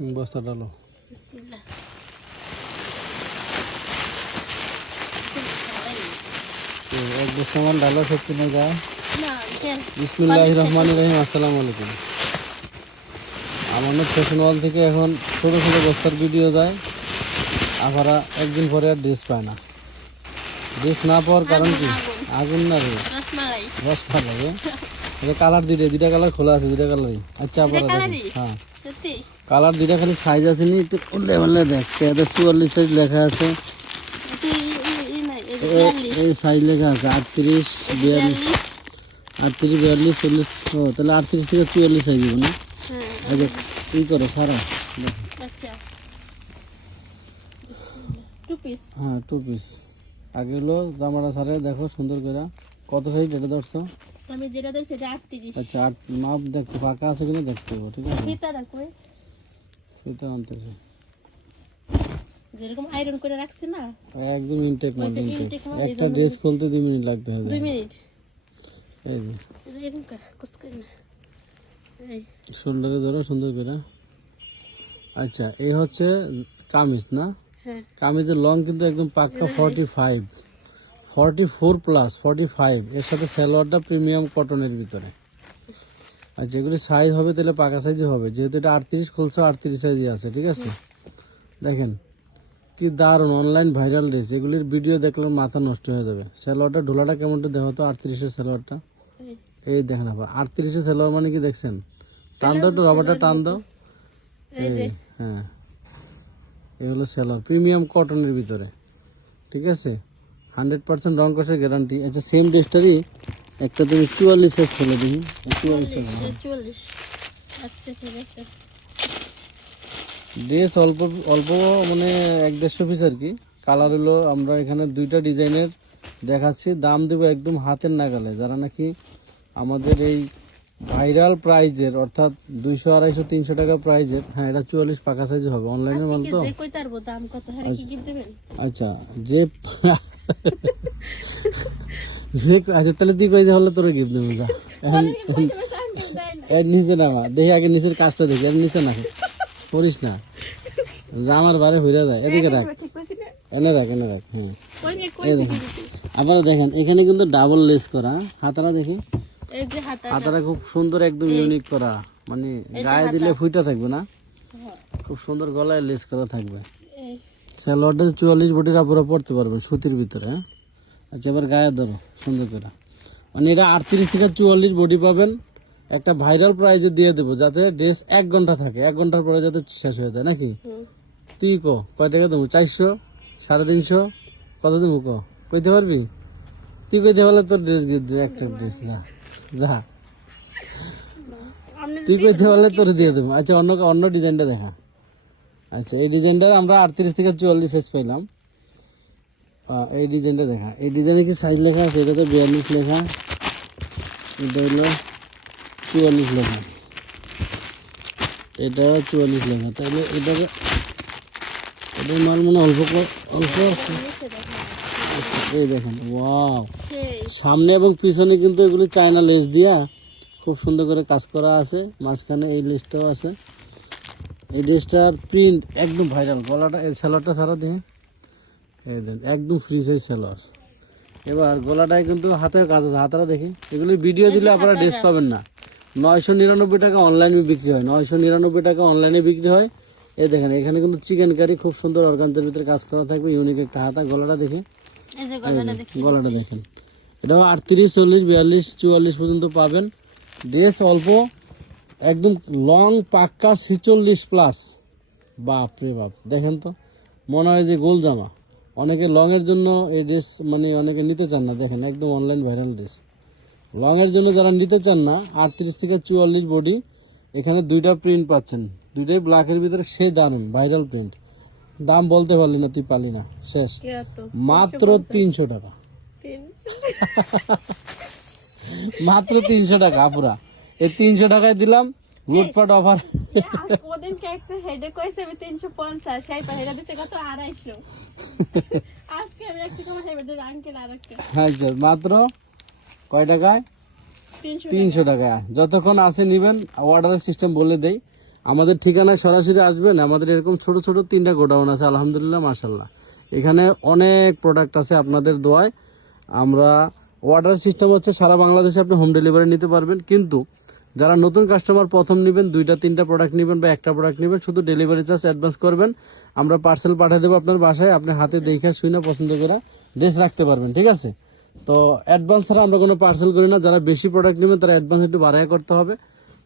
বস্তা ডালো এক বস্তা মাল ডালা সত্যি না না বিসমুল্লাহ রহমান রহিম আসসালামু আলাইকুম। আমাদের ফ্যাশন ওয়াল থেকে এখন ছোটো ছোটো বস্তার ভিডিও যায়। আপনারা একদিন পরে আর ড্রেস পায় না। ড্রেস না পাওয়ার কারণ কি? আগুন। না রে। রসমালাই রস এটা কালার দুইটা দুইটা কালার খোলা আছে দুইটা কালারই আচ্ছা দেখেন। হ্যাঁ। কালার দুইটা খালি সাইজ আছে নি একটু বললে দেখ এটা চুয়াল্লিশ সাইজ লেখা আছে। এই সাইজ লেখা আছে আটত্রিশ বিয়াল্লিশ। আটত্রিশ বিয়াল্লিশ চল্লিশ ও তাহলে আটত্রিশ থেকে চুয়াল্লিশ সাইজ হবে না? হ্যাঁ, এই যে ই করো সারা আচ্ছা। টু পিস হ্যাঁ টু পিস আগে হলো জামাটা সারে দেখো সুন্দর করে। কত সাইজ এটা ধরছো? আমি যেটা দেয় সেটা আটত্রিশ। আচ্ছা আট মাপ দেখতে ফাঁকা আছে কিনা দেখতে হবে ঠিক আছে? ফিতাটা কই সেটা আনতেছে। যেরকম আয়রন করে রাখছে না একদম ইনটেক মাল ইনটেক একটা ড্রেস খুলতে দুই মিনিট লাগতে হবে। দুই মিনিট এই যে। এরকম কর, কুচকাই না। ধরো সুন্দর করে। আচ্ছা এই হচ্ছে কামিজ না? হ্যাঁ। কামিজের লং কিন্তু একদম পাক্কা forty five forty four plus forty five এর সাথে সালোয়ারটা প্রিমিয়াম কটনের ভিতরে। আর যেগুলি সাইজ হবে তাহলে পাকা সাইজে হবে যেহেতু এটা আটত্রিশ খুলছে আটত্রিশ সাইজে আছে ঠিক আছে? দেখেন কি দারুণ অনলাইন ভাইরাল ড্রেস এগুলির ভিডিও দেখলে মাথা নষ্ট হয়ে যাবে। সালোয়ারটা ঢোলাটা কেমনটা দেখো তো আটত্রিশের সালোয়ারটা। এই। দেখেন আবার আটত্রিশের সালোয়ার মানে কি দেখছেন? টান দাও একটু রবারটা টান দাও। এই হ্যাঁ। এই হলো প্রিমিয়াম কটনের ভিতরে ঠিক আছে? হান্ড্রেড পার্সেন্ট রং কষের গ্যারান্টি আচ্ছা সেম ড্রেসটারই একটা তুমি চুয়াল্লিশ সাইজ খুলে দিই। চুয়াল্লিশ চুয়াল্লিশ আচ্ছা ঠিক আছে। ড্রেস অল্প অল্প মানে এক দেড়শো পিস আর কি। কালার হলো আমরা এখানে দুইটা ডিজাইনের দেখাচ্ছি। দাম দেবো একদম হাতের নাগালে। যারা নাকি আমাদের এই ভাইরাল প্রাইজের অর্থাৎ দুইশো আড়াইশো তিনশো টাকা প্রাইজের হ্যাঁ এটা চুয়াল্লিশ পাকা সাইজে হবে। অনলাইনের মাল তো? যে কই তারবো দাম কত হারে কি গিফট দেবেন? আচ্ছা যে যে আচ্ছা তাহলে তুই কই হলে তোর গিফট দেবো যা। এর নিচে নামা দেখি আগে নিচের কাজটা দেখি এর নিচে না। করিস না। যা আমার বারে হইয়া যায় এদিকে রাখ। এনে রাখ এনে রাখ হ্যাঁ। আবার দেখেন। এখানে কিন্তু ডাবল লেস করা। হাতারা দেখি। এই যে হাতা খুব সুন্দর একদম ইউনিক করা। মানে গায়ে দিলে ফুইটা থাকবে না? খুব সুন্দর গলায় লেস করা থাকবে। স্যালোয়ারটা চুয়াল্লিশ বটির আপুরা পড়তে পারবেন সুতির ভিতরে হ্যাঁ? আচ্ছা এবার গায়ে ধরো সুন্দর করে। মানে এটা আটত্রিশ থেকে চুয়াল্লিশ বডি পাবেন। একটা ভাইরাল প্রাইজে দিয়ে দেবো যাতে ড্রেস এক ঘণ্টা থাকে। এক ঘণ্টার পরে যাতে শেষ হয়ে যায় নাকি? তুই ক? কয় টাকা দেবো? চারশো? সাড়ে তিনশো? কত দেবো ক? কইতে পারবি? তুই কইতে পারলে তোর ড্রেস একটা ড্রেস যা। যা। আপনি তুই কইতে পারলে তোর দিয়ে দেবো। আচ্ছা অন্য অন্য ডিজাইনটা দেখা। আচ্ছা এই ডিজাইনটা আমরা আটত্রিশ থেকে চুয়াল্লিশ সাইজ পাইলাম। আহ, এই ডিজাইনটা দেখা। এই ডিজাইনে কি সাইজ লেখা আছে? এটা তো বিয়াল্লিশ লেখা। এটা হলো চুয়াল্লিশ লেখা। এটা চুয়াল্লিশ লেখা। তাহলে এটাকে এটা মাল মনে হয় অল্প ক- অল্প আছে। নিচে দেখেন আচ্ছা, এই দেখেন ওয়াও। সামনে এবং পিছনে কিন্তু এগুলো চায়না লেস দিয়া খুব সুন্দর করে কাজ করা আছে। মাঝখানে এই লেসটাও আছে। এই ড্রেসটার প্রিন্ট একদম ভাইরাল গলাটা এই সেলোয়ারটা সারা দিয়ে। এই দেন একদম ফ্রি সাইজ সেলোয়ার। এবার গলাটায় কিন্তু হাতের কাজ আছে হাতারা দেখি। এগুলি ভিডিও দিলে আপনারা ড্রেস পাবেন না। নয়শো নিরানব্বই টাকা অনলাইনে বিক্রি হয়। নয়শো নিরানব্বই টাকা অনলাইনে বিক্রি হয়। এই দেখেন এখানে কিন্তু চিকেন কারি খুব সুন্দর অর্গানদের ভিতরে কাজ করা থাকবে ইউনিক একটা হাতা গলাটা দেখে। গলাটা দেখেন। এটাও আটত্রিশ চল্লিশ বিয়াল্লিশ চুয়াল্লিশ পর্যন্ত পাবেন। ড্রেস অল্প একদম লং পাক্কা ছিচল্লিশ প্লাস বাপ রে বাপ দেখেন তো। মনে হয় যে গোল জামা। অনেকে লংয়ের জন্য এই ড্রেস মানে অনেকে নিতে চান না দেখেন একদম অনলাইন ভাইরাল ড্রেস লংয়ের জন্য যারা নিতে চান না আটত্রিশ থেকে চুয়াল্লিশ বডি এখানে দুইটা প্রিন্ট পাচ্ছেন। দুইটাই ব্ল্যাকের ভিতরে সে দারুণ ভাইরাল প্রিন্ট দাম বলতে পারলি না তুই পালি না। শেষ। মাত্র তিনশো টাকা। মাত্র তিনশো টাকা আপুরা। এই তিনশো টাকায় দিলাম লুটপাট অফার ওদিনকে একটা হেডে কইছে আমি তিনশো পঞ্চাশ। সেই হেডে দিছে কত? আড়াইশো। আজকে আমি একটা কমা হেডে আঙ্কেল আর একটা হ্যাঁ মাত্র কয় টাকায়? তিনশো তিনশো টাকা যতক্ষণ আসে নিবেন অর্ডারের সিস্টেম বলে দেই। আমাদের ঠিকানায় সরাসরি আসবেন। আমাদের এরকম ছোট ছোট তিনটা গোডাউন আছে, আলহামদুলিল্লাহ মাশাল্লাহ এখানে অনেক প্রোডাক্ট আছে আপনাদের দোয়ায়। আমরা অর্ডার সিস্টেম হচ্ছে সারা বাংলাদেশে আপনি হোম ডেলিভারি নিতে পারবেন। কিন্তু যারা নতুন কাস্টমার প্রথম নেবেন, দুইটা, তিনটা প্রোডাক্ট নেবেন বা একটা প্রোডাক্ট নেবেন, শুধু ডেলিভারি চার্জ অ্যাডভান্স করবেন। আমরা পার্সেল পাঠিয়ে দেবো আপনার বাসায়, আপনি হাতে দেখে শুই না পছন্দ করে ড্রেস রাখতে পারবেন, ঠিক আছে? তো অ্যাডভান্স ছাড়া আমরা কোনো পার্সেল করি না। যারা বেশি প্রোডাক্ট নেবেন, তারা অ্যাডভান্স একটু বাড়াই করতে হবে।